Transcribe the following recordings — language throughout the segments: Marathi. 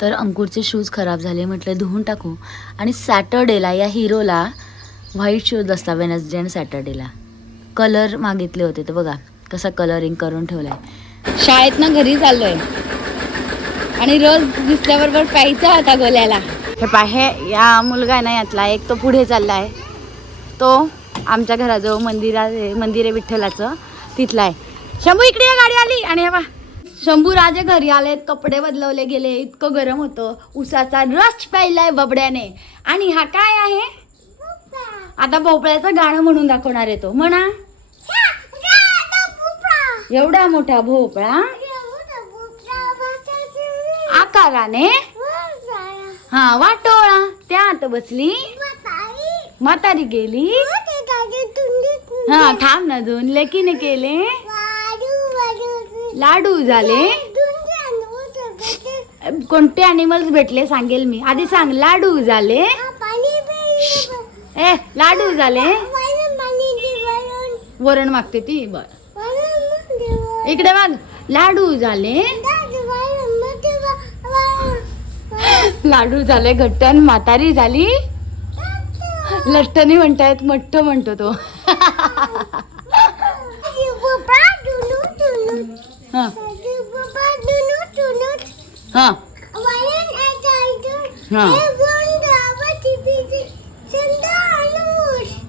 तर अंकुरचे शूज खराब झाले म्हटलं धुवून टाकू. आणि सॅटर्डेला या हिरोला व्हाईट शूज असता वेनसडे आणि सॅटर्डेला कलर मागितले होते तर बघा कसा कलरिंग करून ठेवलाय. शाळेतनं घरी चाललोय. आणि रोज दिसल्याबरोबर प्यायचा होता गोल्याला. हे पाहे या मुलगा आहे ना यातला एक तो पुढे चालला आहे तो आमच्या घराजवळ मंदिरा मंदिर आहे विठ्ठलाचं तिथला आहे. शंभू इकडे या गाडी आली आणि हे बा शंभू राजे घरी आलेत कपडे बदलवले गेले इतकं गरम होतं उसाचा रस प्यायलाय बबड्याने. आणि हा काय आहे? आता भोपळ्याचं गाणं म्हणून दाखवणार आहे तो. म्हणा. एवढा मोठा भोपळा. आकाराने. हा वाटोळा. त्यात बसली. म्हातारी गेली. हा थांब ना दोन लेकीने केले. लाडू झाले. कोणते अॅनिमल्स भेटले सांगेल मी. आधी सांग लाडू झाले. ए लाडू झाले. वरण मागते ती बर. इकडे मग लाडू झाले. लाडू झाले घट्टन म्हातारी झाली. लठ्ठनी म्हणतायत मठ्ठ म्हणतो तो. हा. हा.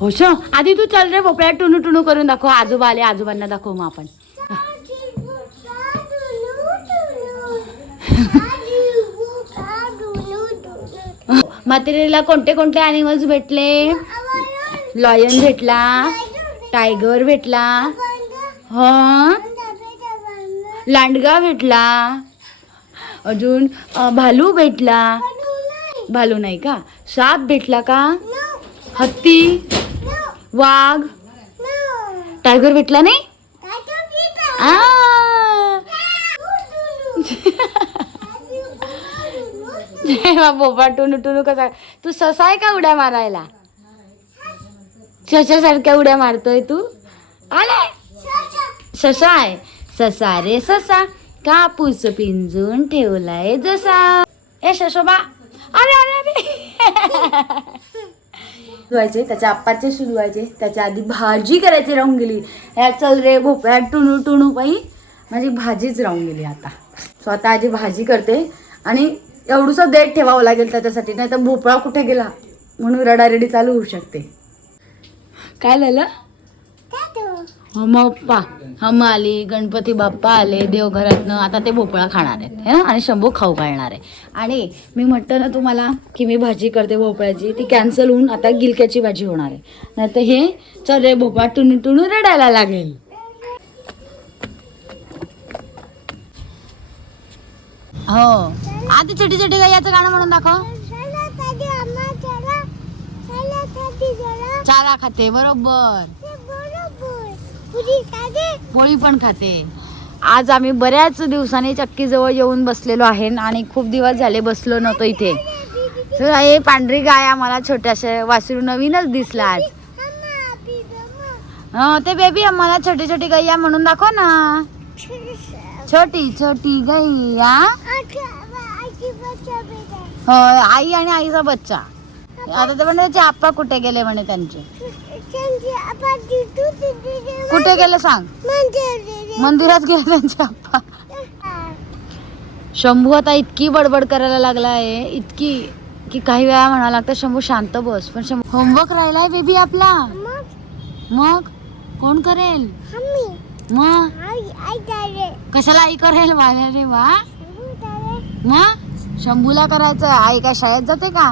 होश आधी तू चल रे भोपळ्या टुनू टुनू करून दाखव. आजोबा आले आजोबांना दाखव मग आपण. म्हातारीला कोणते कोणते अॅनिमल्स भेटले? लॉयन भेटला टायगर भेटला. हा. लांडगा भेटला. अजून भालू भेटला. भालू नाही का? साप भेटला का? हत्ती? वाघ? टायगर भेटला नाही? बोबा टुनू टुनू कसा? तू ससा आहे का उड्या मारायला? सशासारख्या उड्या मारतोय तू? आले ससा आहे. ससा रे ससा कापूस पिंजून ठेवलाय जसा. ए शशोबा अरे अरे अरे. धुवायचे त्याच्या आप्पाचे सुरू व्हायचे त्याच्या आधी भाजी करायची राहून गेली. ह्या चल रे भोपळ्या टुणू टुणू पायी माझी भाजीच राहून गेली आता. स्वतः आजी भाजी करते आणि एवढूसा देठ ठेवावं लागेल त्याच्यासाठी नाही तर भोपळा कुठे गेला? म्हणून रडारेडी चालू होऊ शकते. काय झालं? हम बाप्पा हम आली. गणपती बाप्पा आले. देवघरातनं आता ते भोपळा खाणार आहेत. है ना? आणि शंभू खाऊ घालणार आहे. आणि मी म्हटलं ना तुम्हाला की मी भाजी करते भोपळ्याची. ती कॅन्सल होऊन आता गिलक्याची भाजी होणार आहे. नाही तर हे चल रे भोपळा टुनू टुनू रडायला लागेल. हो. आधी छोटी छोटी गायाचं गाणं म्हणून दाखव. चारा खाते बरोबर. पोळी पण खाते. आज आम्ही बऱ्याच दिवसांनी चक्कीजवळ येऊन बसलेलो आहे आणि खूप दिवस झाले बसलो नव्हतो इथे. तर हे पांढरी गाय आम्हाला छोट्याशा वासरू नवीनच दिसला आज. हो ते बेबी आम्हाला छोटी छोटी गैया म्हणून दाखव ना. छोटी छोटी गैया. हो आई आणि आईचा बच्चा. आता ते म्हणे त्याचे आप्पा कुठे गेले म्हणे त्यांचे? कुठे गेले सांग? मंदिरात गेले. त्यांचे आप्पा. शंभू आता इतकी बडबड करायला लागला आहे इतकी की काही वेळा म्हणायला लागतं शंभू शांत बस. पण शंभू होमवर्क राहिलाय बेबी आपला. मग? कोण करेल? मग? कशाला आई करेल माझ्या रे वा मग? शंभूला करायचं आई काय शाळेत जाते का?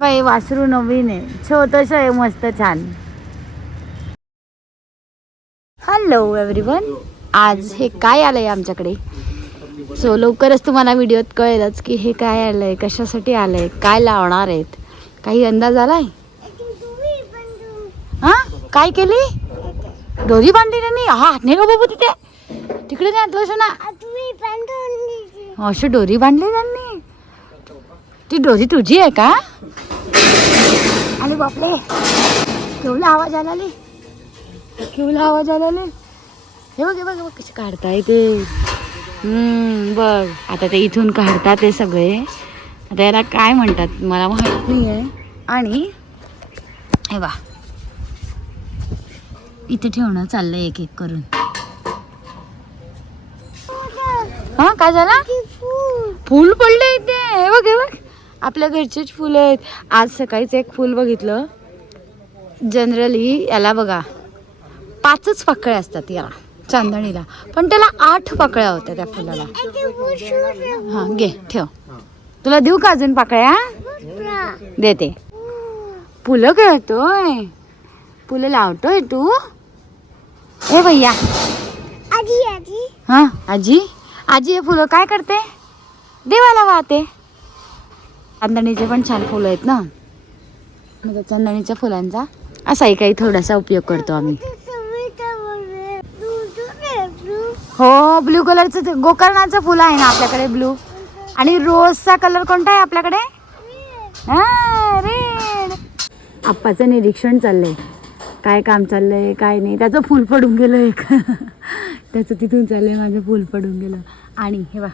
बाई वासरू नवीन आहे. छोटस आहे मस्त छान. हॅलो एव्हरीवन आज हे काय आलंय आमच्याकडे? सो लवकरच तुम्हाला व्हिडिओत कळेलच की हे काय आलंय कशासाठी आलंय काय लावणार आहेत. काही अंदाज आलाय? हा? काय केली? दोरी बांधली त्यांनी? हा नाही का बाबू तिथे? तिकडे नाही हातलं ना अशी दोरी बांधली त्यांनी? ती दोरी तुझी आहे का? अरे बापले केवढा आवाज आला ले केवढा आवाज आला हे बघ हे बघ बघ कसे काढताय ते. हम्म बघ. आता ते इथून काढतात ते सगळे. आता याला काय म्हणतात मला माहीत नाही आहे आणि हे बा इथे ठेवणं चाललंय एक एक करून. हा काय झाला? फुल पडले इथे. हे बघ हे बघ. आपल्या घरचेच फुलं आहेत. आज सकाळीच एक फुल बघितलं. जनरली याला बघा. पाचच पाकळ्या असतात याला चांदणीला. पण त्याला आठ पाकळ्या होत्या त्या फुलाला. हा घे ठेव. तुला देऊ का अजून पाकळ्या? देते. फुलं खेळतोय. फुलं लावतोय तू. ए भैया. हा आजी. आजी हे फुलं काय करते? देवाला वाहते. चांदणीचे पण छान फुलं आहेत ना? मग त्या चांदणीच्या फुलांचा असाही काही थोडासा उपयोग करतो आम्ही. हो ब्ल्यू कलरचं ते गोकर्णाचं फुलं आहे ना आपल्याकडे ब्लू. आणि रोजचा कलर कोणता आहे आपल्याकडे? रेड. आप्पाचं निरीक्षण चाललंय. काय काम चाललंय काय नाही. त्याचं फुल पडून गेलं एक. त्याचं तिथून चाललंय माझं फुल पडून गेलं. आणि हे वा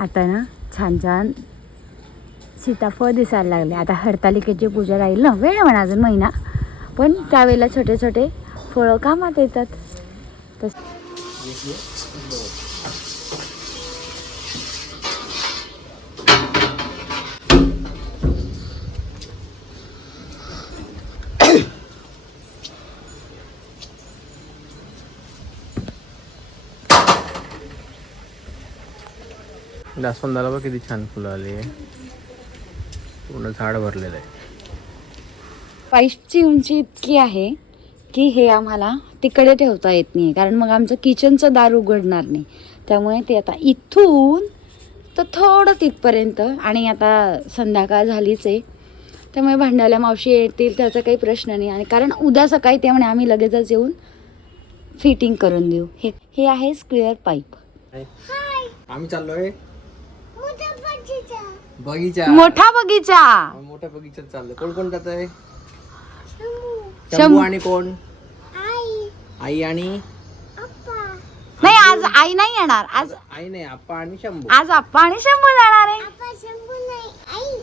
आता ना छान छान सीताफळ दिसायला लागले. आता हरतालिकेची पूजा राहील ना? वेळ आहे म्हणा अजून महिना. पण त्यावेळेला छोटे छोटे फळं कामात येतात. तस जास्वंदाला बघ किती छान फुलं आली आहे. पूर्ण झाड भरलेलं आहे. पाईपची उंची इतकी आहे की हे आम्हाला तिकडे ठेवता येत नाही. कारण मग आमचं किचनचं दार उघडणार नाही. त्यामुळे ते आता इथून तर थोडं तिथपर्यंत आणि आता संध्याकाळ झालीच आहे. त्यामुळे भांड्याला मावशी येतील त्याचा काही प्रश्न नाही. आणि कारण उद्या सकाळी ते म्हणे आम्ही लगेचच येऊन फिटिंग करून देऊ. हे हे आहे स्क्वेअर पाईप आम्ही चाललोय. बगीचा. मोठा बगीचा. मोठ्या बगीच्यात चाललोय कोण कोण जात आहे? शंभू. शंभू आणि कोण? आई. आणि? नाही आज आई नाही येणार. आज आई नाही आप्पा आणि शंभू. आज आप्पा आणि शंभू जाणार आहे.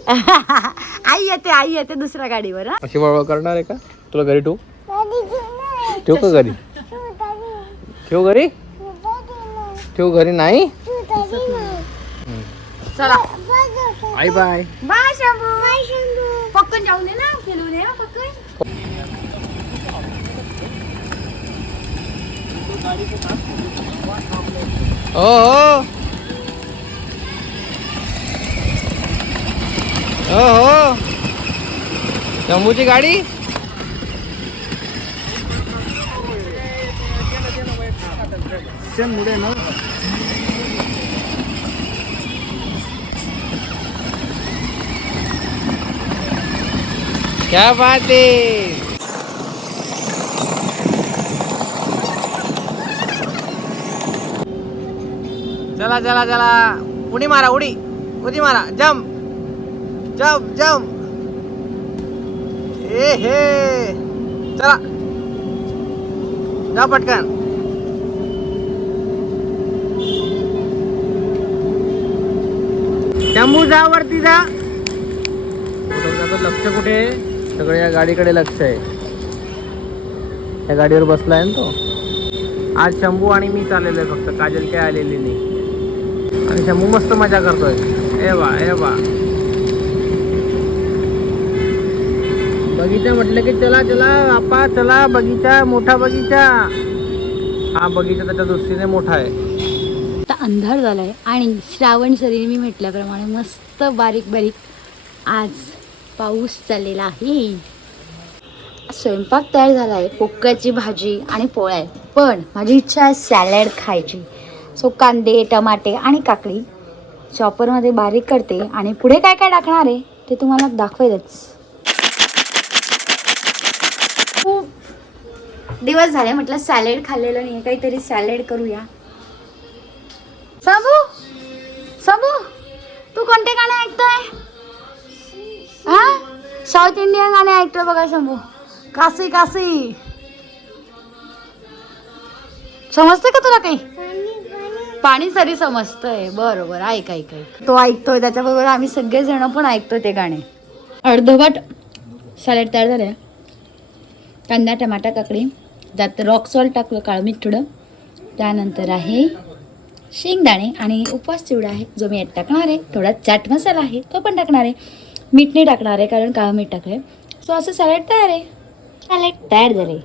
आई. येते आई येते दुसऱ्या गाडीवर हा. अशी वळवळ करणार आहे का? तुला घरी ठेवू? ठेवू का घरी? ठेवू घरी? ठेवू घरी नाही? चला. आई बाय बाय शंभू पक्कन जाऊ दे ना फिरू दे ना पक्कन. हो हो. हो हो. शंभूची गाडी? क्या बात चला चला चला। उडी मारा उडी। उडी मारा। जम जम जम ए हे। चला। जा पटकन। शंभू जा वरती जा। लक्ष कुठे? आहे? सगळं या गाडीकडे लक्ष आहे. त्या गाडीवर बसलाय ना तो. आज शंभू आणि मी चाललेलो आहे फक्त. काजल काय आलेली नाही. आणि शंभू मस्त मजा करतोय. ए वा ए वा. बगीचा म्हटलं की चला चला आपा चला बगीचा मोठा बगीचा. हा बगीचा त्याच्या दृष्टीने मोठा आहे. आता अंधार झालाय आणि श्रावण शरीर मी म्हटल्याप्रमाणे मस्त बारीक बारीक आज पाऊस चाललेला आहे. स्वयंपाक तयार झाला आहे पोक्याची भाजी आणि पोळ्या आहे पण माझी इच्छा आहे सॅलड खायची. सो कांदे टमाटे आणि काकडी. चॉपरमध्ये बारीक करते आणि पुढे काय काय टाकणार आहे ते तुम्हाला दाखवेलच. खूप दिवस झाले म्हटलं सॅलेड खाल्लेलं नाही काहीतरी सॅलेड करूया. सबू सबू तू कोणते गाणं ऐकतोय? हा? साऊथ इंडियन गाणे ऐकतोय बघा शंभू. कासी कासी. समजते का तुला काही? पाणी सरी समजतंय. बरोबर ऐक ऐक ऐक. तो ऐकतोय त्याच्याबरोबर आम्ही सगळेजण पण ऐकतोय ते गाणे. अर्धवट सॅलड तयार झालं कांदा टमाटा काकडी. त्यात रॉक सॉल्ट टाकलं काळ मीठ थोडं. त्यानंतर आहे शेंगदाणे आणि उपवास चिवडा आहे. जो मी यात टाकणार आहे थोडा चाट मसाला आहे तो पण टाकणार आहे. मीठ नाही टाकणार आहे कारण काळं मीठ टाकलं आहे सो असं सॅलड तयार आहे. सॅलड तयार झाले